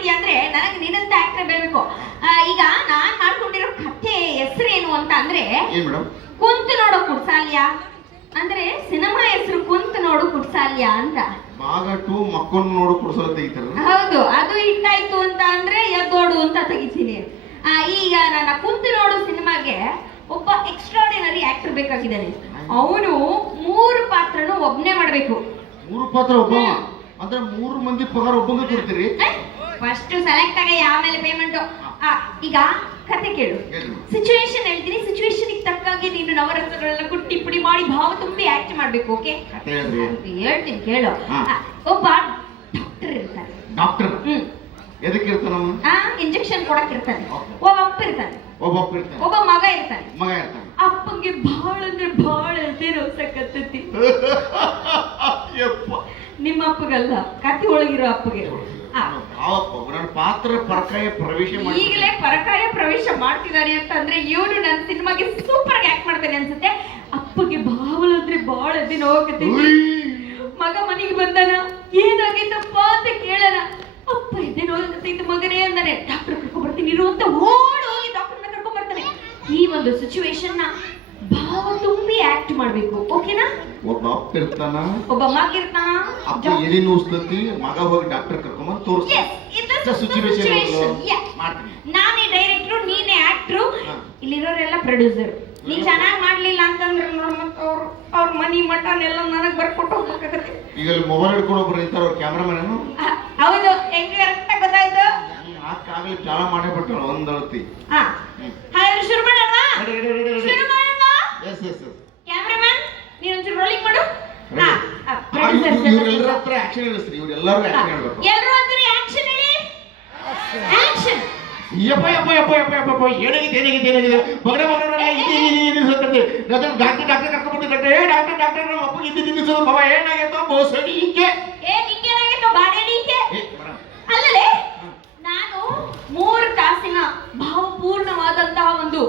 ಮಾಡಿದ್ಯಾ ಅಂದ್ರೆ ನನಗೆ ನಿನ್ನಂತ ಆಕ್ಟರ್ ಬೇಕು ಈಗ ನಾನ್ ಮಾಡ್ಕೊಂಡಿರೋ ಕಥೆ ಹೆಸರೇನು ಅಂತ ಅಂದ್ರೆ ಕುಂತು ನೋಡೋ ಕುಡ್ಸಾಲ್ಯ. ಅಂದ್ರೆ ಸಿನಿಮಾ ಹೆಸರು ಕುಂತು ನೋಡು ಕುಡ್ಸಾಲ್ಯ ಅಂತ. ಭಾಗ ಮಕ್ಕಳು ನೋಡು ತೆಗಿತಾರ ಹೌದು ಅದು ಹಿಟ್ಟಾಯ್ತು ಅಂತ ಅಂದ್ರೆ ಎದ್ದೋಡು ಅಂತ ತೆಗಿತೀನಿ. ಆ, ಈಗ ನನ್ನ ಕುಂತು ನೋಡು ಸಿನಿಮಾಗೆ ಒಬ್ಬ ಎಕ್ಸ್ಟ್ರಾಡಿನರಿ ಆಕ್ಟರ್ ಬೇಕಾಗಿದ್ದಾನೆ. ಅವನು ಮೂರು ಪಾತ್ರನು ಒಬ್ನೇ ಮಾಡ್ಬೇಕು. ಮೂರು ಪಾತ್ರ ಒಬ್ಬ ಅಂದ್ರೆ ಮೂರು ಮಂದಿ ಪಗಾರ ಒಬ್ಬಂಗೆ ಕೊಡ್ತೀರಿ? ಫಸ್ಟ್ ಸೆಲೆಕ್ಟ್ ಆಗಿ ಆಮೇಲೆ ಪೇಮೆಂಟ್ ಈಗ ಕತೆ ಕೇಳು. ಸಿಚುವೇಶನ್ ಹೇಳ್ತೀನಿ. ಸಿಚುವೇಶನ್ ತಕ್ಕಂಗೆ ನೀನು ನವರಸಗಳನ್ನ ಕುಟ್ಟಿ ಪುಡಿ ಮಾಡಿ ಭಾವ ತುಂಬಿ ಆಕ್ಟ್ ಮಾಡ್ಬೇಕು ಓಕೆ ಹೇಳ್ತೀನಿ ಕೇಳು. ಒಬ್ಬ ಡಾಕ್ಟರ್ ಇರ್ತಾನೆ. ಡಾಕ್ಟರ್ ಹ್ಮ್. ಎದಕ್ಕೆ ಇರ್ತಾನೆ ಅವನು? ಆ ಇಂಜೆಕ್ಷನ್ ಕೊಡಕ್ ಇರ್ತಾನೆ. ಒಬ್ಬ ಅಪ್ಪ ಇರ್ತಾನೆ. ಒಬ್ಬ ಅಪ್ಪ ಇರ್ತಾನೆ. ಒಬ್ಬ ಮಗ ಇರ್ತಾನೆ. ಮಗ ಇರ್ತಾನೆ. ಅಪ್ಪಂಗೆ ಬಹಳ ಅಂದ್ರೆ ಬಹಳ ಎದೆ ಸಕ್ಕತ್ತೈತಿ ಯಪ್ಪ. ನಿಮ್ಮ ಅಪ್ಪಗಲ್ಲ ಕತ್ತಿ ಒಳಗಿರೋ ಅಪ್ಪಗೆ. ಪಾತ್ರ ಪರಕಾಯ ಪ್ರವೇಶ ಮಾಡಿ ಈಗಲೇ ಪರಕಾಯ ಪ್ರವೇಶ ಮಾಡ್ತಿದ್ದಾರೆ ಅಂತ ಅಂದ್ರೆ ಇವನು ನನ್ನ ಸಿನಿಮಾಗೆ ಸೂಪರ್ ಆಗಿ ಆಕ್ಟ್ ಮಾಡ್ತಾನೆ ಅನ್ಸುತ್ತೆ. ಅಪ್ಪಗೆ ಬಾವಲ್ ಅಂದ್ರೆ ಬಹಳ ದಿನ ಹೋಗುತ್ತೆ. ಮಗ ಮನೆಗೆ ಬಂದಾನ ಏನಾಗೈತಪ್ಪ ಅಂತ ಕೇಳನ ಅಪ್ಪ ಎದೆ ನೋವಾಗತ್ತೈತೆ ಮಗನೇ ಅಂದಾನೆ. ಡಾಕ್ಟರ್ ಕರ್ಕೊಂಡ್ ಬರ್ತೀನಿ ಇರು ಅಂತ ಓಡ್ ಹೋಗಿ ಡಾಕ್ಟರ್ನ ಕರ್ಕೊಂಡ್ ಬರ್ತಾನೆ ಈ ಒಂದು ಸಿಚುವೇಶನ್ನ ಭಾವ ತುಂಬಿ ಆಕ್ಟ್ ಮಾಡ್ಬೇಕು. ಓಕೆನಾ ಒಬ್ಬ ಅಪ್ಪ ಇರ್ತಾನ. ಒಬ್ಬ ಮಗ ಇರ್ತಾನ. ಅಪ್ಪ ಎಲ್ಲಿ ನೋಸ್ತತಿ ಮಗ ಹೋಗಿ ಡಾಕ್ಟರ್ ಕರ್ಕೊಂಡ್ಬಂದು ತೋರಿಸ್ತಾನೆ. ನಾನೇ ಡೈರೆಕ್ಟ್ರು ನೀನೇ ಆಕ್ಟ್ರು. ಇಲ್ಲಿರೋರೆಲ್ಲ ಪ್ರೊಡ್ಯೂಸರ್ ನೀ ಚೆನ್ನಾಗಿ ಮಾಡ್ಲಿಲ್ಲ ಅಂತಂದ್ರೆ ಅವ್ರು ಅವ್ರ ಮನಿ ಮಟನ್ ಎಲ್ಲ ನನಗ್ ಬರ್ಕೊಟ್ಟು ಹೋಗ್ಬೇಕಾಗತ್ತೆ. ಈಗ ಅಲ್ಲಿ ಮೊಬೈಲ್ ಹಿಡ್ಕೊಂಡು ಒಬ್ರು ಇರ್ತಾರ ಅವ್ರ ಕ್ಯಾಮ್ರಾಮನ್ ಹೌದು. ಹೆಂಗ್ ಕರೆಕ್ಟ್ ಗೊತ್ತಾಯ್ತು? ಆಗಲಿ ಚಾಲ ಮಾಡೇ ಬಿಟ್ಟರು ಒಂದ್ ಅಳತಿ. ಹಾ. ಹಾಗಾದ್ರೆ ಶುರು ಮಾಡೋಣ? ಶುರು ಮಾಡೋಣ ಎಸ್ ಎಸ್ ಎಸ್ ಕ್ಯಾಮ್ರಾಮನ್ ನೀನ್ ಒಂಚೂರು ರೋಲಿಂಗ್ ಮಾಡು. ಹಾ, ಎಲ್ಲ ಇವ್ರೆಲ್ಲರ ಹತ್ರ ಆಕ್ಷನ್ ಹೇಳಿಸ್ರಿ. ಇವರೆಲ್ಲರೂ ಆಕ್ಷನ್ ಹೇಳ್ಬೇಕು. ಎಲ್ಲರೂ ಆಕ್ಷನ್ ಹೇಳಿ? ಆಕ್ಷನ್ ಯಪ್ಪ ಯಪ್ಪ ಯಪ್ಪ ಯಪ್ಪ ಯಪ್ಪ ಯಪ್ಪ. ಏನಾಗಿದೆ ಏನಾಗಿದೆ ಏನಾಗಿದೆ? ಮಗನ ಮಗನ ಇದು ಇದು ಇದು ಸತ್ತಂತೆ. ಡಾಕ್ಟರ್ ಡಾಕ್ಟರ್ ಡಾಕ್ಟರ್ ಏ ಡಾಕ್ಟರ್ ಡಾಕ್ಟರ್ ನಮ್ಮ ಅಪ್ಪ ಇದು ಇದು ಸೋದು ಬಾಬಾ ಏನಾಗೈತೋ ಬೋಸಡಿ ಹಿಂಗೆ ಏ ಅಲ್ಲಲೇ ನಾನು ಮೂರು ತಾಸಿನ ಭಾವಪೂರ್ಣವಾದಂತಹ ಒಂದು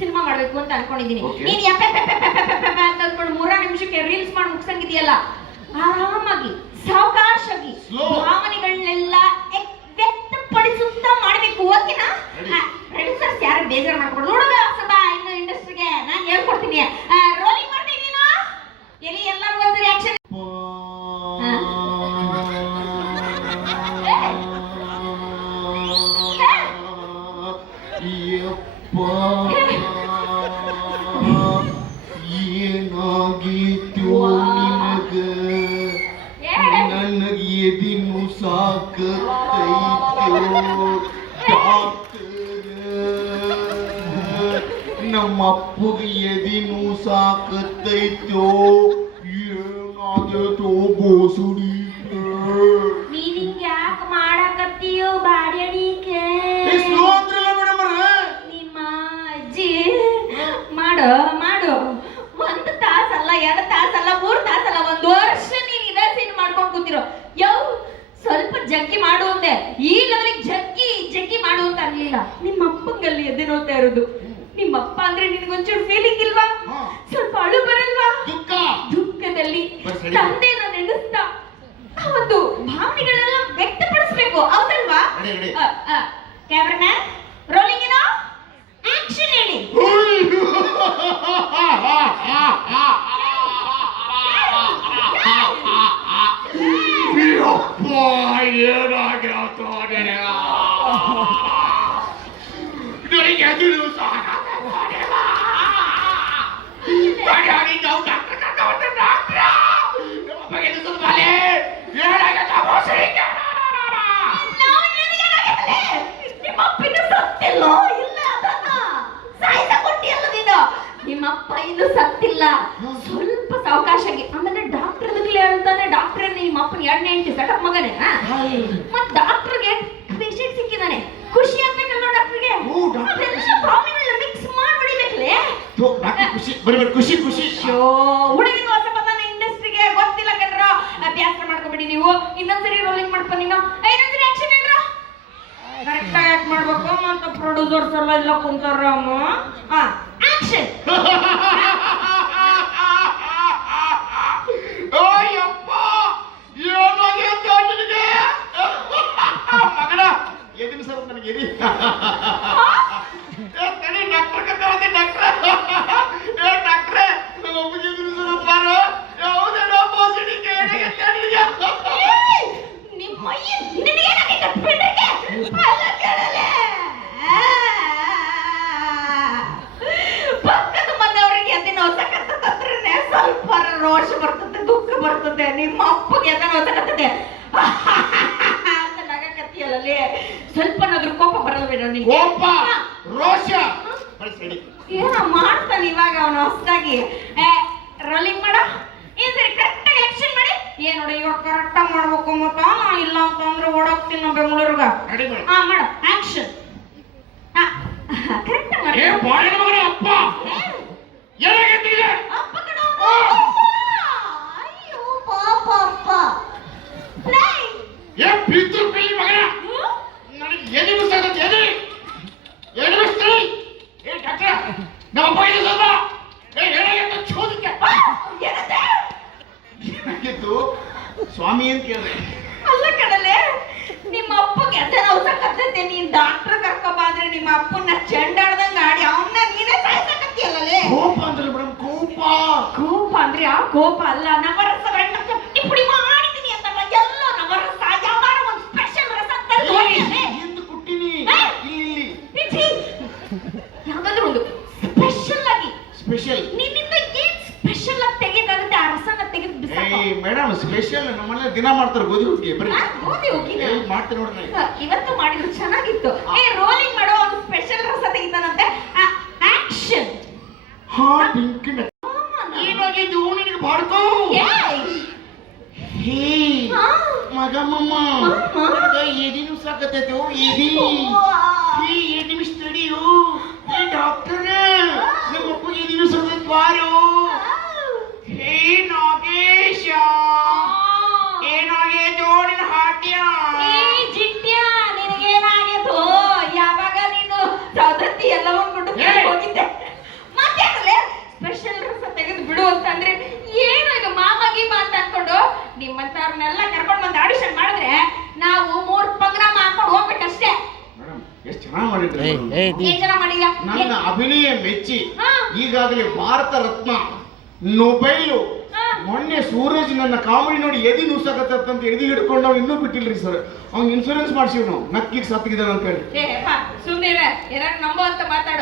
ಸಿನಿಮಾ ಮಾಡ್ಬೇಕು ಅಂತ ಅನ್ಕೊಂಡಿದ್ದೀನಿ. ನೀನ್ ಯಪ್ಪ ಅಂತ ಅಂದ್ಕೊಂಡು ಮೂರ ನಿಮಿಷಕ್ಕೆ ರೀಲ್ಸ್ ಮಾಡಿ ಮುಗ್ಸಂಗಿದೆಯಲ್ಲ ಆರಾಮಾಗಿ ಸಾವಕಾಶಾಗಿ Slow. ಭಾವನೆಗಳನ್ನೆಲ್ಲ ವ್ಯಕ್ತಪಡಿಸುತ್ತಾ ಮಾಡ್ಬೇಕು ಓಕೆನಾ ನಮ್ಮ ಅಪ್ಪಗೆ ಎದಿನು ಸಾಕತ್ತೈತೋ ಏನಾಗೈತೋ ಬೋಸುಡಿ ನೀನ್ ಹಿಂಗ್ ಯಾಕೆ ಮಾಡಕತ್ತೀಯೋ ಮೇಡಮ್ ನಿಮ್ಮ ಅಜ್ಜಿ ಮಾಡು ಮಾಡು ಒಂದು ತಾಸಲ್ಲ ಎರಡು ತಾಸಲ್ಲ ಮೂರು ತಾಸಲ್ಲ ಒಂದು ವರ್ಷ ನೀನ್ ಇದೇ ಸೀನ್ ಮಾಡ್ಕೊಂಡು ಕೂತಿರೋ. ಯವ್ ಸ್ವಲ್ಪ ಜಗ್ಗಿ ಮಾಡು ಅಂದೆ. ಈ ಲೆವೆಲಿಗೆ ಜಗ್ಗಿ ಜಗ್ಗಿ ಮಾಡು ಅಂತ ಅನ್ಲಿಲ್ಲ ನಿಮ್ಮ ಅಪ್ಪಂಗಲ್ಲಿ ಎದೆ ನೋಡ್ತಾ ಇರೋದು ಅಂದ್ರೆ ನಿನ್ಗೊಂಚೂರು ಫೀಲಿಂಗ್ ಇಲ್ವಾ ಹಾ. ಸ್ವಲ್ಪ ಅಳು ಬರಲ್ವಾ ದುಃಖ ದುಃಖದಲ್ಲಿ ಬಸ್ ready. ತಂದೆನ ನೆನೆಸ್ತಾ ಆ ಒಂದು ಭಾವನೆಗಳೆಲ್ಲ ವ್ಯಕ್ತಪಡಿಸ್ಬೇಕು ಹೌದಲ್ವಾ Ready, ready. ಕ್ಯಾಮ್ರಾಮ್ಯಾನ್ ರೋಲಿಂಗ್ ಏನೋ ಆಕ್ಷನ್ ಹೇಳಿ ಯಪ್ಪ ಏನಾಗ್ಯಾತೋ ನಿನಗ ನನಗೆ ಎದುರು ನಾವು ನಿನಗೇನಾಗೈತಲೆ? ನಿಮ್ಮ ಅಪ್ಪ ಇನ್ನೂ ಸತ್ತಿಲ್ಲ ಇಲ್ಲ ಅದನ್ನ ಸಾಯ್ಸ ಕೊಟ್ಟಿಯಲ್ಲ ನೀನು ನಿಮ್ಮ ಅಪ್ಪ ಇನ್ನೂ ಸತ್ತಿಲ್ಲ ಸ್ವಲ್ಪ ಸಾವಕಾಶಾಗಿ ಆಮೇಲೆ ಡಾಕ್ಟರ್ ಹೇಳ್ತಾನೆ ಡಾಕ್ಟರ್ ನಿಮ್ಮ ಅಪ್ಪನ ಎರಡನೇ ಹೆಂಡತಿ ಸಟಪ್ ಮಗನೇ ಮತ್ ಡಾಕ್ಟರ್ಗೆ ಪೇಷಂಟ್ ಸಿಕ್ಕಿದಾನೆ. ಖುಷಿ ಆಗ್ಬೇಕಲ್ವ ಡಾಕ್ಟರ್ಗೆ ಅದೆಲ್ಲ ಭಾವನೆಗಳನ್ನ ಮಿಕ್ಸ್ ಮಾಡಿ ಹೊಡಿಬೇಕಲೆ ಖುಷಿ. ಬರ್ಬೇಕು ಖುಷಿ ಖುಷಿ. ಶೋ ಹುಡುಗಿನ ಹೊಸ ಪತಾನ ಇಂಡಸ್ಟ್ರಿಗೆ ಗೊತ್ತಿಲ್ಲ ಕಣ್ರ. ಅಭ್ಯಾಸ ಮಾಡ್ಕೊಬಿಡಿ ನೀವು. ಇನ್ನೊಂದ್ಸರಿ ರೋಲಿಂಗ್ ಮಾಡ್ಕೊಂಡು ನೀನು. ಇನ್ನೊಂದ್ಸರಿ ಆಕ್ಷನ್ ಏನ್ರ ಕರೆಕ್ಟ್ ಆಗಿ ಮಾಡ್ಬೇಕು? ಅಂತ ಪ್ರೊಡ್ಯೂಸರ್ಸ್ ಎಲ್ಲ ಇಲ್ಲ ಕುಂತಾರ ಹಾ ಆಕ್ಷನ್ にぎり。ರೆಡಿ ಮಾಡಿ. ಹಾ ಮಾಡು. ಆಕ್ಷನ್ ಕರೆಕ್ಟಾಗಿ ಮಾಡಿ. ಏ ಬಾಳಿನ ಮಗನ ಅಪ್ಪ. ಏನಾಗೈತಿ ಈಗ ಅಪ್ಪ. ಅಯ್ಯೋ ಪಾಪ ಅಪ್ಪ. ಲೇ. ಏ ಪಿತೃ ಪಿಲಿ ಮಗನ. ನನಗೆ ಎದೆ ಬಿಸಾಗತ್ತೆ ಎದೆ. ಎದೆ ಬಿಸ್ತೀನಿ ಏ ಡಾಕ್ಟ್ರ ನಮ್ಮ ಅಪ್ಪ ಇದೆ ಸ್ವಲ್ಪ ಏ ಏನಾಗೈತೆ ಚೋದಕ್ಕೆ. ಆ, ಏನಂತೆ? ಏನಾಗಿತ್ತು ಸ್ವಾಮಿ ಅಂತ ಕೇಳಿದೆ. ಅಲ್ಲ ಕಡಲೆ ನಿಮ್ಮ ಅಪ್ಪಗೆ ಅದೇ ಅವಸಕತ್ತೈತೆ ನೀನ್ ಡಾಕ್ಟರ್ ಕರ್ಕೊಂಬ ಅಂದ್ರೆ ನಿಮ್ಮ ಅಪ್ಪನ ಚೆಂಡಾಡ್ದಂಗ ಆಡಿ ಅವನ್ನ ನೀನೇ ಸಾಯ್ಸಕತ್ತಿಯಲ್ಲೇ ಕೋಪ ಅಂದ್ರೆ ಮೇಡಮ್ ಕೋಪ. ಕೋಪ ಅಂದ್ರೆ ಆ ಕೋಪ ಅಲ್ಲ ನವರಸ ಬಣ್ಣ ಕಟ್ಟಿ ಪುಡಿ ಮಾಡಿದೀನಿ ಅಂತಲ್ಲ ಎಲ್ಲ ನವರಸ ಯಾವಾರ ಒಂದು ಸ್ಪೆಷಲ್ ರಸ ತಂದು ಹೋಗಿದ್ದಾನೆ. ಎಂದು ಕುಟ್ಟಿನಿ ಹಾ? ಇಲ್ಲಿ ಪಿಚ್ಚಿ. ಯಾವ್ದಾದ್ರು ಒಂದು ಸ್ಪೆಷಲ್ ಆಗಿ ಸ್ಪೆಷಲ್ ನಿನ್ನಿಂದ ಏನ್ ಸ್ಪೆಷಲ್ ಆಗಿ ತೆಗೆದಾಗುತ್ತೆ ಆ ರಸನ ತೆಗೆದು ಬಿಸಾಕ ಏ ಮೇಡಮ್ ಸ್ಪೆಷಲ್ ನಮ್ಮನೆ ದಿನ ಮಾಡ್ತಾರೆ ಗೋಧಿ ಹುಡುಗಿ ಬರೀ ಗೋಧಿ ಹೋಗಿನ ಏ, ಮಾಡ್ತೀನಿ ನೋಡ್ರಿ ಇವತ್ತು ಮಾಡಿದ್ರು ಚೆನ್ನಾಗಿತ್ತು. ಏ ರೋಲಿಂಗ್ ಮಾಡೋ ಒಂದು ಸ್ಪೆಷಲ್ ರಸ ತೆಗಿತಾನಂತೆ. ಆಕ್ಷನ್ ಹಾ ಪಿಂಕಿನ ಏನಾಗಿದ್ದು ನಿನಗೆ ಬಾಡ್ಕೋ ಹೇ ಮಗ ಮಮ್ಮ ಅಮ್ಮ. ನನಗ ಎದಿನು ಸಾಕತ್ತೈತೆ ಓ ಎದಿ ಹೇ ಎದಿ ಮಿಸ್ ತಡಿಯೋ ಹೇ ಡಾಕ್ಟರ್ ನಮ್ಮ ಅಪ್ಪಗೆ ಎದಿನು ಸಾಕತ್ತೈತೆ ಬಾರೋ ಹೇ ನಾಗೇಶ ಏನಾಗೈತು ನಿನ್ನ ಹಾಟ್ಯ ಯಾವಾಗ ನೀನು ಸೌದತ್ತಿ ಎಲ್ಲವನ್ನ ಬಿಟ್ಟು ಏ! ಹೋಗಿದ್ದೆ ಮತ್ತೆ ಸ್ಪೆಷಲ್ ರಸ ತೆಗೆದು ಬಿಡು ಅಂತಂದ್ರೆ ಏನು ಈಗ ಮಾಮಾಗಿ ಮಾತು ಅನ್ಕೊಂಡು ನಿಮ್ಮಂತವ್ರನ್ನೆಲ್ಲ ಕರ್ಕೊಂಡು ಬಂದು ಆಡಿಷನ್ ಮಾಡಿದ್ರೆ ನಾವು ಮೂರ್ ಪ್ರೋಗ್ರಾಮ್ ಹಾಕೊಂಡು ಹೋಗ್ಬೇಕಷ್ಟೇ ಮೇಡಮ್ ಎಷ್ಟು ಚೆನ್ನಾಗಿ ಮಾಡಿದ್ರಿ ಏಯ್ madam. ಏಯ್ ಏನ್ ಜನ ಮಾಡಿಲ್ಲ ನನ್ನ ಅಭಿನಯ ಮೆಚ್ಚಿ. ಈಗಾಗಲೇ ಭಾರತ ರತ್ನ ನೊಬೈಲು ಮೊನ್ನೆ ಸೂರಜ್ ನನ್ನ ಕಾಮಿಡಿ ನೋಡಿ ಎದಿ ನುಸಕತ್ತಂತ ಎದಿ ಹಿಡ್ಕೊಂಡು ನಾವು ಇನ್ನೂ ಬಿಟ್ಟಿಲ್ರಿ ಸರ್ ಅವ್ನ್ ಇನ್ಸೂರೆನ್ಸ್ ಮಾಡ್ಸಿವ್ ನಾವು. ನಕ್ಕಿಗೆ ಸತ್ತಿದ್ದಾನೆ ಅಂತ ಹೇಳಿ.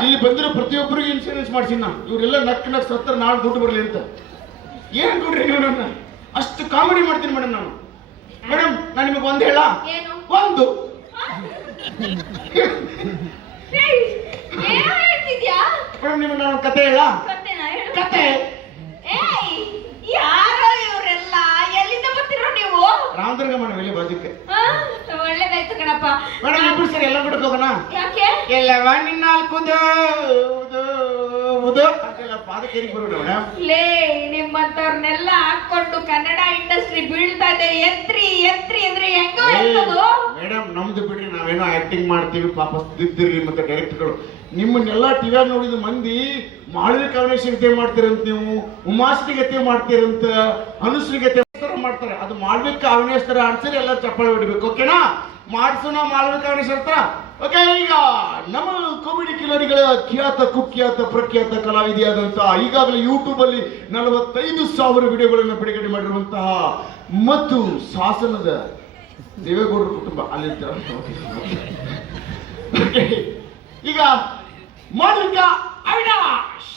ಇಲ್ಲಿ ಬಂದಿರೋ ಪ್ರತಿಯೊಬ್ಬರಿಗೂ ಇನ್ಸೂರೆನ್ಸ್ ಮಾಡ್ಸಿನ ಇವರೆಲ್ಲ ನಕ್ ನಕ್ ಸತ್ತರ ನಾಳೆ ದುಡ್ಡು ಬರಲಿ ಅಂತ. ಏನ್ ಕೊಡ್ರಿ ನೀವು ನನ್ನ? ಅಷ್ಟು ಕಾಮಿಡಿ ಮಾಡ್ತೀನಿ ಮೇಡಮ್ ನಾನು. ಮೇಡಮ್ ನಾನು ನಿಮಗೆ ಒಂದು ಹೇಳ. ಏನು? ಒಂದು. ಮೇಡಮ್ ನಿಮಗೆ ನಾನು ಕತೆ ಹೇಳ. ಕತೆ. ಯಾರೋ ಇವರೆಲ್ಲ ಎಲ್ಲಿಂದ ಬರ್ತಿರೋ ನೀವು? ರಾಮದುರ್ಗ ಮೇಡಮ್ ಇಲ್ಲಿ ಬಾಜುಕ್ಕೆ ಒಳ್ಳೇದಾಯ್ತು ಕಣಪ್ಪ. ಮೇಡಮ್ ಇಬ್ರು ಸರಿ ಎಲ್ಲ ಬಿಡಕ್ ಹೋಗೋಣ? ಯಾಕೆ? ಎಲ್ಲವ ನಿನ್ನ ಮೇಡಮ್? ಲೇ ನಿಮ್ಮಂತವ್ರನ್ನೆಲ್ಲ ಹಾಕೊಂಡು ಕನ್ನಡ ಇಂಡಸ್ಟ್ರಿ ಬೀಳ್ತಾ ಇದೆ. ಎತ್ರಿ ಎತ್ರಿ ಅಂದ್ರೆ ಹೆಂಗೋ ಎತ್ತದು ಮೇಡಮ್, ನಮ್ದು ಬಿಡ್ರಿ, ನಾವೇನೋ ಆಕ್ಟಿಂಗ್ ಮಾಡ್ತೀವಿ, ಪಾಪ ತಿದ್ದಿರ್ಲಿ ಮತ್ತೆ ಡೈರೆಕ್ಟ್ಗಳು ನಿಮ್ಮನ್ನೆಲ್ಲ ಟಿವಿಯಾಗ ನೋಡಿದ ಮಂದಿ ಮಾಳವಿಕ ಗತೆ ಮಾಡ್ತೀರಂತ ನೀವು ಉಮಾಸ್ತಿ ಗತೆ ಮಾಡ್ತೀರಂತ, ಅನುಶ್ರೀ ಗತೆ ಮಾಡ್ತಾರೆ. ಅದು ಮಾಳ್ವಿಕ ತರ ಅನ್ಸರಿ ಎಲ್ಲ ಚಪ್ಪಾಳೆ ಬಿಡಬೇಕು ಓಕೆನಾ ಮಾಡಿಸೋಣ ಮಾಳ್ವಿಕ ಅವಿನೇಶ್ವರ ಹತ್ರ. ಓಕೆ ಈಗ ನಮ್ಮ ಕಾಮಿಡಿ ಕಿಲಾಡಿಗಳ ಖ್ಯಾತ, ಕುಖ್ಯಾತ, ಪ್ರಖ್ಯಾತ ಕಲಾವಿದೆಯಾದಂತಹ ಈಗಾಗಲೇ ಯೂಟ್ಯೂಬ್ ಅಲ್ಲಿ ನಲವತ್ತೈದು ಸಾವಿರ ವಿಡಿಯೋಗಳನ್ನು ಬಿಡುಗಡೆ ಮಾಡಿರುವಂತಹ ಮತ್ತು ಶಾಸನದ ದೇವೇಗೌಡರ ಕುಟುಂಬ Okay. ಈಗ ಮಾಲವಿಕ ಅವಿನಾಶ್.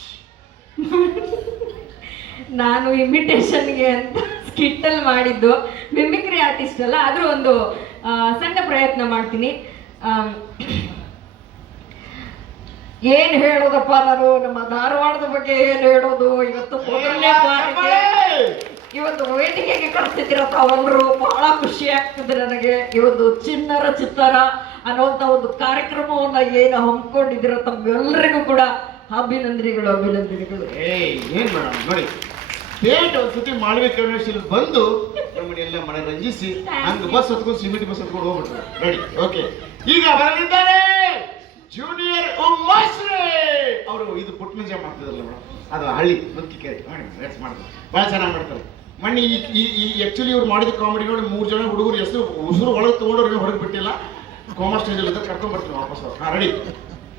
ನಾನು ಇಮಿಟೇಷನ್ಗೆ ಅಂತ ಸ್ಕಿಟ್ಟಲ್ಲಿ ಮಾಡಿದ್ದು ಮಿಮಿಕ್ರಿ ಆರ್ಟಿಸ್ಟ್ ಅಲ್ಲ ಆದರೂ ಒಂದು ಸಣ್ಣ ಪ್ರಯತ್ನ ಮಾಡ್ತೀನಿ. ಏನು ಹೇಳೋದಪ್ಪ ನಾನು? ನಮ್ಮ ಧಾರವಾಡದ ಬಗ್ಗೆ ಏನು ಹೇಳೋದು? ಇವತ್ತು ಇವತ್ತು ವೇದಿಕೆಗೆ ಕಳಿಸ್ತಿದ್ದೀರ ಅವರು. ಬಹಳ ಖುಷಿ ಆಗ್ತದೆ ನನಗೆ ಇವತ್ತು ಒಂದು ಚಿನ್ನರ ಚಿತ್ತರ ಅನ್ನುವಂಥ ಒಂದು ಕಾರ್ಯಕ್ರಮವನ್ನ ಏನು ಹಮ್ಮಿಕೊಂಡಿದ್ದೀರ ತಮ್ಮೆಲ್ಲರಿಗೂ ಕೂಡ ಅಭಿನಂದನೆಗಳು ಅಭಿನಂದನೆಗಳು. ಏಯ್ ಏನ್ ಮೇಡಮ್ ನೋಡಿ ಸ್ಟೇಟ್ ಒಂದ್ಸತಿ ಮಾಳವಿಕ ಯೂನಿವರ್ಸಿಟಿ ಬಂದು ನಮ್ಮನ್ನೆಲ್ಲ ಮನೆ ರಂಜಿಸಿ ಹಂಗೆ ಬಸ್ ಹತ್ಕೊಂಡು ಸಿಮೆಂಟ್ ಬಸ್ ಹತ್ಕೊಂಡು ಹೋಗ್ಬಿಟ್ರು. ರೆಡಿ ಓಕೆ ಈಗ ಬರಲಿದ್ದಾರೆ ಜೂನಿಯರ್ ಉಮ್ಮಾಶ್ರೇ ಅವರು. ಇದು ಪುಟ್ಮಂಜ ಮಾಡ್ತಿದ್ರಲ್ಲ ಮೇಡಮ್ ಅದು ಹಳ್ಳಿ ಮುತ್ತಿಕೆರೆ ಮಾಡಿ ರೆಸ್ ಮಾಡ್ತಾರೆ. ಭಾಳ ಚೆನ್ನಾಗಿ ಮಾಡ್ತಾರೆ. ಮೊನ್ನೆ ಈ ಈ ಆ್ಯಕ್ಚುಲಿ ಇವ್ರು ಮಾಡಿದ ಕಾಮಿಡಿ ನೋಡಿ ಮೂರು ಜನ ಹುಡುಗರು ಹೆಸರು ಉಸಿರು ಒಳಗೆ ತೊಗೊಂಡವ್ರಿಗೆ ಹೊರಗೆ ಬಿಟ್ಟಿಲ್ಲ. ಕೋಮಾ ಸ್ಟೇಜಲ್ಲಿ ಇದ್ದರೆ ಕರ್ಕೊಂಡ್ ವಾಪಸ್ ಹಾಂ ರೆಡಿ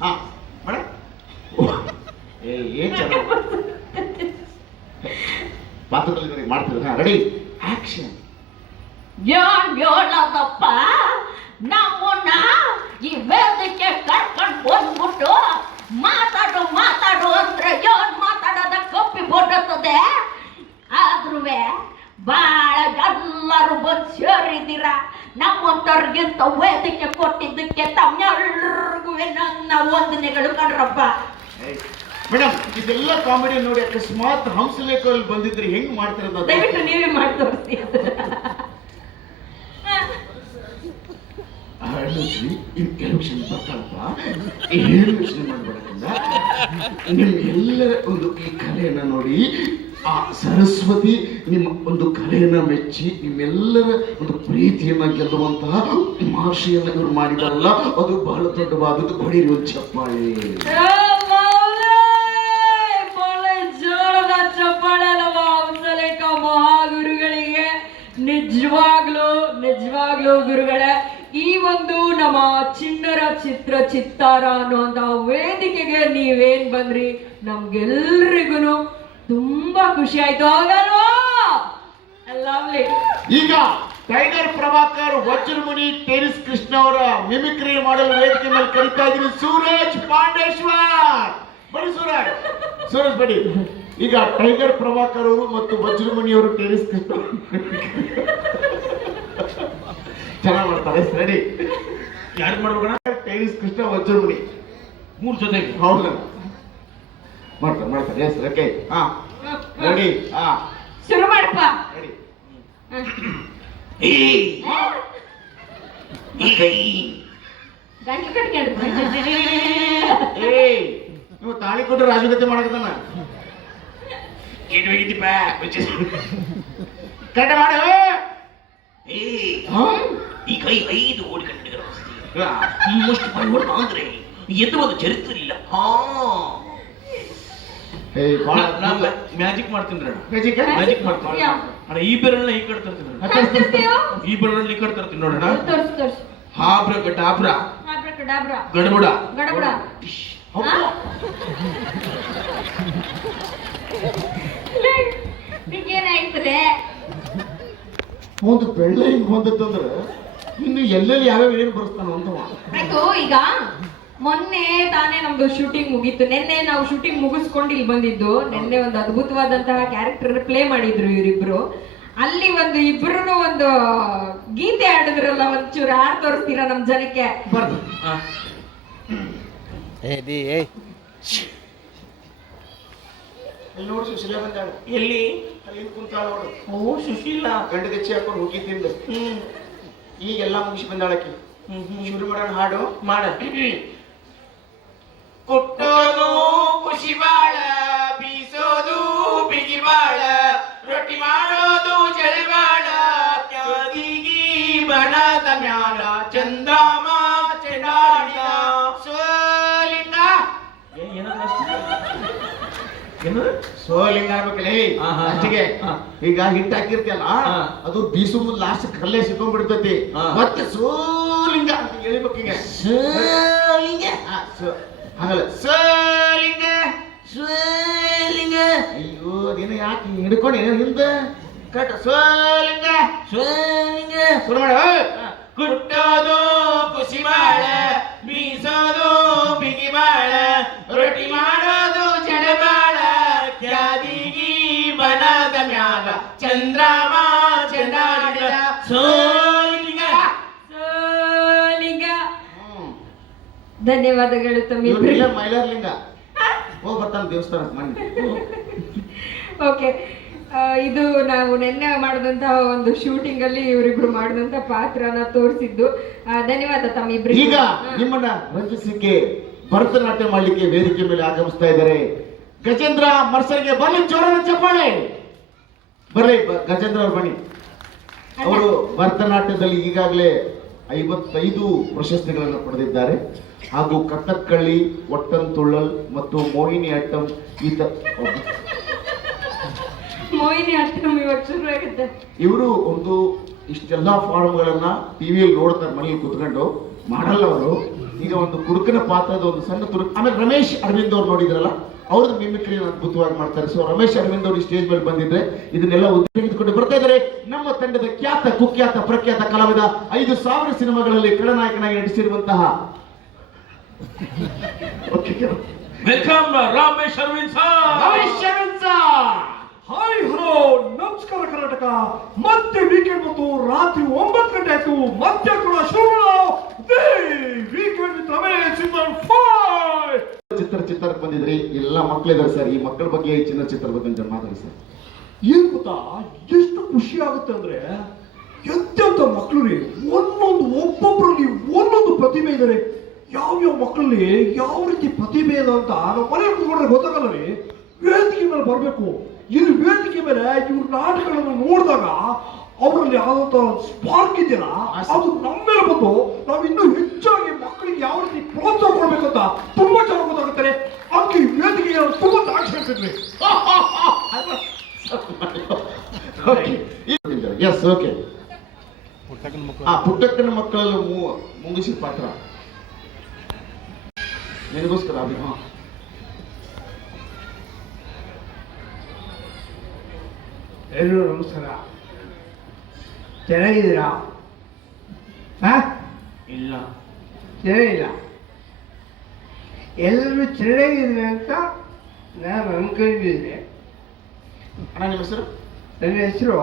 ಹಾಂ ಮೇಡಮ್ ಏ, ಏನು ಚೆನ್ನಾಗಿ ಪಾತ್ರದಲ್ಲಿ ಮಾಡ್ತಿದ್ರೆ ಹಾಂ ರೆಡಿ ಆಕ್ಷನ್ ಯಾನ್ ಹೇಳೋದಪ್ಪ? ನಮ್ಮನ್ನ ಈ ವೇದಿಕೆ ಕರ್ಕೊಂಡು ಬಂದ್ಬಿಟ್ಟು ಮಾತಾಡು ಮಾತಾಡು ಅಂದ್ರೆ ಯೋನ್ ಮಾತಾಡೋದ ಕಪ್ಪಿ ಬೋಡತ್ತದೆ ಆದ್ರೂ ಬಾಳ ಎಲ್ಲರೂ ಬಂದು ಸೇರಿದ್ದೀರ ನಮ್ಮಂತವ್ರಿಗಿಂತ ವೇದಿಕೆ ಕೊಟ್ಟಿದ್ದಕ್ಕೆ ತಮ್ಮೆಲ್ಲರಿಗೂ ನನ್ನ ವಂದನೆಗಳು ಕಣ್ರಪ್ಪ. ಮೇಡಮ್ ಇದೆಲ್ಲ ಕಾಮಿಡಿ ನೋಡಿ ಅಕಸ್ಮಾತ್ ಹಂಸಲೇಖಲ್ಲಿ ಬಂದಿದ್ರೆ ಹೆಂಗ್ ಮಾಡ್ತಿರೋದು ದಯವಿಟ್ಟು ನೀವೇ ಮಾಡಿ ತೋರಿಸಿ. ಎಲೆಕ್ಷನ್ ಬರ್ತಾರಪ್ಪ. ಏನು ಯೋಚನೆ ಮಾಡ್ಬೇಕಂದ ನಿಮ್ಮೆಲ್ಲರ ಒಂದು ಈ ಕಲೆಯನ್ನ ನೋಡಿ ಆ ಸರಸ್ವತಿ ನಿಮ್ಮ ಒಂದು ಕಲೆಯನ್ನ ಮೆಚ್ಚಿ ನಿಮ್ಮೆಲ್ಲರ ಒಂದು ಪ್ರೀತಿಯನ್ನು ಗೆಲ್ಲುವಂತಹ ಮಹರ್ಷಿಯನ್ನ ಇವರು ಮಾಡಿದಾರಲ್ಲ, ಅದು ಬಹಳ ದೊಡ್ಡವಾದದ್ದು. ಹೊಡಿರಿ ಚಪ್ಪಾಳೆ. ಮಹಾಗುರುಗಳಿಗೆ. ನಿಜವಾಗ್ಲೂ ನಿಜವಾಗ್ಲೂ ಗುರುಗಳೇ, ಈ ಒಂದು ನಮ್ಮ ಚಿನ್ನರ ಚಿತ್ರ ಚಿತ್ತಾರ ಅನ್ನುವಂತ ವೇದಿಕೆಗೆ ನೀವೇನ್ ಬಂದ್ರಿ? ನಮ್ಗೆಲ್ರಿಗೂ ತುಂಬಾ ಖುಷಿ ಆಯ್ತು. ಆಗಲ್ವಾ ಲವ್ಲಿ ಈಗ ಟೈಗರ್ ಪ್ರಭಾಕರ್ ವಜ್ರಮುನಿ ಟೆನಿಸ್ ಕೃಷ್ಣ ಅವರ ಮಿಮಿಕ್ರಿ ಮಾಡಲು ವೇದಿಕೆ ಮೇಲೆ ಕರೀತಾ ಇದ್ದೀನಿ. ಸೂರಜ್ ಪಾಂಡೇಶ್ವರ್! ಬಡಿ ಸೂರಜ್. ಸೂರಜ್ ಬಡಿ ಈಗ ಟೈಗರ್ ಪ್ರಭಾಕರ್ ಅವರು ಮತ್ತು ವಜ್ರಮುನಿ ಅವರು ಟೆನಿಸ್ ಕೃಷ್ಣ ಚೆನ್ನಾಗಿ ಮಾಡ್ತಾರೆ. ರೆಡಿ ಯಾರು ಮಾಡ್ಬೇಕು ಟೆನಿಸ್ ಕೃಷ್ಣ ವಜ್ರಮುನಿ. ಮೂರು ಜೊತೆಗೆ. ಹೌದು. ಮಾಡ್ತಾರೆ ಮಾಡ್ತಾರೆ ಎಸ್ ಓಕೆ ಹಾ ರೆಡಿ ಹಾ ಶುರು ಮಾಡಪ್ಪ ರೆಡಿ ಈಗ ಈ ಗಂಟಲು ಕಟ್ಕೊಂಡು ಏಯ್ ನೀವು ತಾಳಿ ಕೊಟ್ಟು ರಾಜಗತೆ ಮಾಡಕತ್ತಾನ ಏನು ಹೋಗಿದ್ದೀಪ ಕಟ್ಟ ಮಾಡ ಏ ಈ ಕೈ ಐದು ಕೋಟಿ ಕನ್ನಡಿಗರ ಮಸ್ಟ್ ಪರಿವರ್ತ ಅಂದ್ರೆ ಎದ್ದು ಒಂದು ಚರಿತ್ರೆ ಇಲ್ಲ ಹಾ ಏಯ್ ಭಾಳ ಮ್ಯಾಜಿಕ್ ಮಾಡ್ತೀನಿ ಮ್ಯಾಜಿಕ್ ಮ್ಯಾಜಿಕ್ ಮಾಡ್ತೀನಿ? ಅಣ್ಣ. ಈ ಬೆರಳನ್ನ ಈ ಕಡೆ ತರ್ತೀನಿ. ಈ ಬೆರಳನ್ನ ಈ ಕಡೆ ತರ್ತೀನಿ ನೋಡೋಣ ತೋರ್ಸು ತೋರ್ಸು ಹಾಬ್ರ ಗಡ್ಡಾಬ್ರ ಆಬ್ರಕಡಾಬ್ರ ಗಡಬಡ. ಗಡಬಡ. ಏನಾಯ್ತದೆ ಒಂದು ಬೆಳ್ಳ ಹಿಂಗ್ ಬಂದತ್ತಂದ್ರ ಇನ್ನು ಎಲ್ಲೆಲ್ಲಿ ಯಾವ್ಯಾವ ಏನ್ ಬರ್ಸ್ತಾನ ಅಂತ ಆಯ್ತು ಈಗ? ಮೊನ್ನೆ ತಾನೇ ನಮ್ದು ಶೂಟಿಂಗ್ ಮುಗೀತು. ನಿನ್ನೆ ನಾವು ಶೂಟಿಂಗ್ ಮುಗಿಸ್ಕೊಂಡು ಇಲ್ಲಿ ಬಂದಿದ್ದು. ನಿನ್ನೆ ಒಂದು ಅದ್ಭುತವಾದಂತಹ ಕ್ಯಾರೆಕ್ಟರ್ ಪ್ಲೇ ಮಾಡಿದ್ರು ಇವರಿಬ್ರು. ಅಲ್ಲಿ ಒಂದು ಇಬ್ರು ಒಂದು ಗೀತೆ ಆಡಿದ್ರಲ್ಲ ಒಂಚೂರು ಹಾಡ್ ತೋರಿಸ್ತೀರಾ ನಮ್ ಜನಕ್ಕೆ? ಬರ್ದು. ಹಾ. ಅಲ್ಲಿ ನೋಡು ಸುಶೀಲ ಬಂದಾಳ ಎಲ್ಲಿ? ಅಲ್ಲಿ ಕುಂತಾಳ ನೋಡು. ಓ ಸುಶೀಲ. ಗಂಡ ಗಚ್ಚಿ ಹಾಕೊಂಡು ಹ್ಮ್. ಈಗೆಲ್ಲ ಮುಗಿಸಿ ಬಂದಾಳಕ್ಕೆ ಹ್ಮ್ ಹ್ಮ್. ಶುರು ಮಾಡೋಣ ಹಾಡು. ಮಾಡ. ಕುಟ್ಟೋದು ಖುಷಿ ಬಾಳ ಬೀಸೋದು ಬಿಗಿ ಬಾಳ ರೊಟ್ಟಿ ಮಾಡೋದು ಚಳಿ ಬಾಳ ಕ್ಯಾದಿಗಿ ಬಣದ ಮ್ಯಾಲ ಚಂದಾಮ ಚೆಂಡಾಡಿದ ಸೋಲಿಂಗ ಏನು ಸೋಲಿಂಗ ಆಗ್ಬೇಕಲೇ? ಹಾ, ಹಾ, ಹಾ. ಅಷ್ಟಿಗೆ. ಈಗ ಹಿಟ್ಟು ಹಾಕಿರ್ತಿಯಲ್ಲ? ಅದು ಬೀಸು ಮುಂದ್ ಲಾಸ್ಟ್ ಕಲ್ಲೇ ಸಿಕ್ಕೊಂಡ್ಬಿಡ್ತೈತಿ. ಮತ್ತೆ ಸೋಲಿಂಗ ಅಂತ ಹೇಳಿಬೇಕು ಹಿಂಗೆ ಸೋಲಿಂಗ ಹಾ, ಸೋ- ಹಾಗಲ್ಲ ಸೋಲಿಂಗ ಸೋಲಿಂಗ ಅಯ್ಯೋ ಅದೇನು ಯಾಕೆ ಹಿಂಗ್ ಹಿಡ್ಕೊಂಡು ಏನೋ ಹಿಂದೆ ಕಟ್ ಸೋಲಿಂಗ ಸೋಲಿಂಗ ಶುರು ಮಾಡ ಕುಟ್ಟೋದು ಧನ್ಯವಾದಗಳು ಮೈಲಾರ್ಲಿಂಗ ಹೋಗಿ ಬರ್ತಾನೆ ದೇವಸ್ಥಾನಕ್ಕೆ ಮಾಡಿ ಓಕೆ ಇದು ನಾವು ನಿನ್ನೆ ಮಾಡಿದಂತಹ ಒಂದು ಶೂಟಿಂಗ್ ಅಲ್ಲಿ ಇವರಿಬ್ರು ಮಾಡಿದಂತ ಪಾತ್ರನ ತೋರಿಸಿದ್ದು. ಧನ್ಯವಾದ ತಮ್ಮಿಬ್ರು ಈಗ. ನಿಮ್ಮನ್ನ ರಂಜಿಸಲಿಕ್ಕೆ ಭರತನಾಟ್ಯ ಮಾಡ್ಲಿಕ್ಕೆ ವೇದಿಕೆ ಮೇಲೆ ಆಗಮಿಸ್ತಾ ಇದ್ದಾರೆ. ಗಜೇಂದ್ರ ಮರ್ಸರ್ಗೆ ಬನ್ನಿ ಜೋರಾದ ಚಪ್ಪಾಳೆ. ಬರ್ಲಿ ಗಜೇಂದ್ರ ಅವ್ರು ಬನ್ನಿ. ಅವರು ಭರತನಾಟ್ಯದಲ್ಲಿ ಈಗಾಗಲೇ ಐವತ್ತೈದು ಪ್ರಶಸ್ತಿಗಳನ್ನು ಪಡೆದಿದ್ದಾರೆ. ಹಾಗೂ ಕಟ್ಟಕ್ಕಳ್ಳಿ ಒಟ್ಟನ್ ತುಳ್ಳಲ್ ಮತ್ತು ಮೋಹಿನಿ ಅಟ್ಟಂ ಈತ ಮೋಹಿನಿ ಅಟ್ಟಂ ಇವಾಗ ಶುರು ಆಗುತ್ತೆ ಇವರು ಒಂದು ಇಷ್ಟೆಲ್ಲ ಫಾರ್ಮ್ಗಳನ್ನ ಟಿವಿಯಲ್ಲಿ ನೋಡ್ತಾರೆ ಮನೇಲಿ ಕುತ್ಕೊಂಡು ಮಾಡಲ್ಲ ಅವರು. ಈಗ ಒಂದು ಕುಡುಕನ ಪಾತ್ರದ ಒಂದು ಸಣ್ಣ ತುರು ಆಮೇಲೆ ರಮೇಶ್ ಅರವಿಂದ್ ಅವ್ರು ನೋಡಿದ್ರಲ್ಲ ಅವ್ರದ್ದು ಮಿಮಿಕ್ರಿ ಅದ್ಭುತವಾಗಿ ಮಾಡ್ತಾರೆ. ಸೊ ರಮೇಶ್ ಅರವಿಂದ್ ಅವರು ಸ್ಟೇಜ್ ಮೇಲೆ ಬಂದಿದ್ರೆ ಇದನ್ನೆಲ್ಲ ತೆಗೆದುಕೊಂಡು ಬರ್ತಾ ಇದ್ದಾರೆ. ನಮ್ಮ ತಂಡದ ಖ್ಯಾತ ಕುಖ್ಯಾತ ಪ್ರಖ್ಯಾತ ಕಲಾವಿದ ಐದು ಸಾವಿರ ಸಿನಿಮಾಗಳಲ್ಲಿ ಖಳನಾಯಕನಾಗಿ ನಟಿಸಿರುವಂತಹ. Welcome Ramesh Aravind Ramesh Aravind sir hi hello ನಮಸ್ಕಾರ ಕರ್ನಾಟಕ ಮತ್ತೆ ವೀಕೆಂಡ್ ಬಂತು. ರಾತ್ರಿ ಒಂಬತ್ತು ಗಂಟೆ ಆಯ್ತು. ಮತ್ತೆ ಕೂಡ ಶುರು weekend with Ramesh season five ಚಿತ್ರ ಚಿತ್ರಕ್ಕೆ ಬಂದಿದ್ರಿ. ಎಲ್ಲ ಮಕ್ಕಳಿದ್ದಾರೆ ಸರ್ ಈ ಮಕ್ಕಳ ಬಗ್ಗೆ ಈ ಚಿನ್ನ ಚಿತ್ರ ಬಗ್ಗೆ ಮಾತಾಡಿ ಸರ್ ಏನ್ ಗೊತ್ತಾ? ಎಷ್ಟು ಖುಷಿ ಆಗುತ್ತೆ ಅಂದ್ರೆ ಎಂತೆಂತ ಮಕ್ಕಳು ರೀ. ಒಂದೊಂದು ಒಬ್ಬೊಬ್ಬರಲ್ಲಿ ಒಂದೊಂದು ಪ್ರತಿಭೆ ಇದ್ದಾರೆ ಯಾವ್ಯಾವ ಮಕ್ಕಳಲ್ಲಿ ಯಾವ ರೀತಿ ಪ್ರತಿಭೆ ಇದೆ ಅಂತ ನಾವು ಮನೆ ಕೂತ್ಕೊಂಡ್ರೆ ಗೊತ್ತಾಗಲ್ಲ ರೀ. ವೇದಿಕೆ ಮೇಲೆ ಬರಬೇಕು. ಇಲ್ಲಿ ವೇದಿಕೆ ಮೇಲೆ ಇವ್ರ ನಾಟಕಗಳನ್ನು ನೋಡಿದಾಗ ಅವರಲ್ಲಿ ಯಾವ್ದಂತ ಸ್ಪಾರ್ಕ್ ಇದೆಯಲ್ಲ ಅದು ನಮ್ಮ ಮೇಲೆ ಬಂದು ನಾವು ಇನ್ನೂ ಹೆಚ್ಚಾಗಿ ಮಕ್ಕಳಿಗೆ ಯಾವ ರೀತಿ ಪ್ರೋತ್ಸಾಹ ಕೊಡ್ಬೇಕಂತ ತುಂಬಾ ಚೆನ್ನಾಗಿ ಗೊತ್ತಾಗುತ್ತಾರೆ ಅದಕ್ಕೆ ಈ ವೇದಿಕೆ ತುಂಬಾ ದಾಕ್ಷಿ ಓಕೆ ಎಸ್ ಓಕೆ ಆ ಪುಟ್ಟಕ್ಕನ ಮಕ್ಕಳಲ್ಲಿ ಮುಗಿಸಿದ ಪಾತ್ರ. ನಿನಗೋಸ್ಕರ ಹಾ. ಎಲ್ಲರೂ ನಮಸ್ಕಾರ ಚೆನ್ನಾಗಿದ್ದೀರಾ? ಹಾ? ಇಲ್ಲ. ಚೆನ್ನಾಗಿಲ್ಲ ಎಲ್ಲರೂ ಚೆನ್ನಾಗಿದ್ರೆ ಅಂತ ನಾನು ಅನ್ಕೊಂಡಿದ್ದೆ ಅಣ್ಣ ನಿಮ್ಮ ಹೆಸರು? ನನ್ನ ಹೆಸರು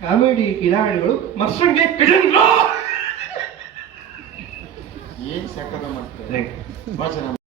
ಕಾಮಿಡಿ ಕಿಲಾಡಿಗಳು ಮರ್ಸಂಗೆ ಏನ್ ಸಾಕಾಗ ಮಾಡ್ತಾರೆ? ಚೆನ್ನಾಗಿ